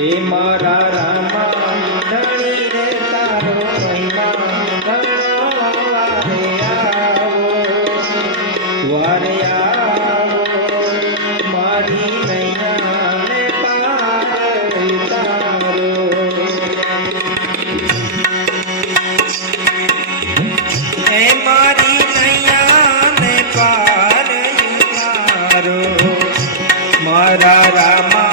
હે મારા રામા ધણી રે તારો મહિમા ઘણો વારે આવો મારી નૈયા ને પાર ઉતારો હે મારી નૈયા ને પાર ઉતારો મારા રામા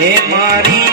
હે મારી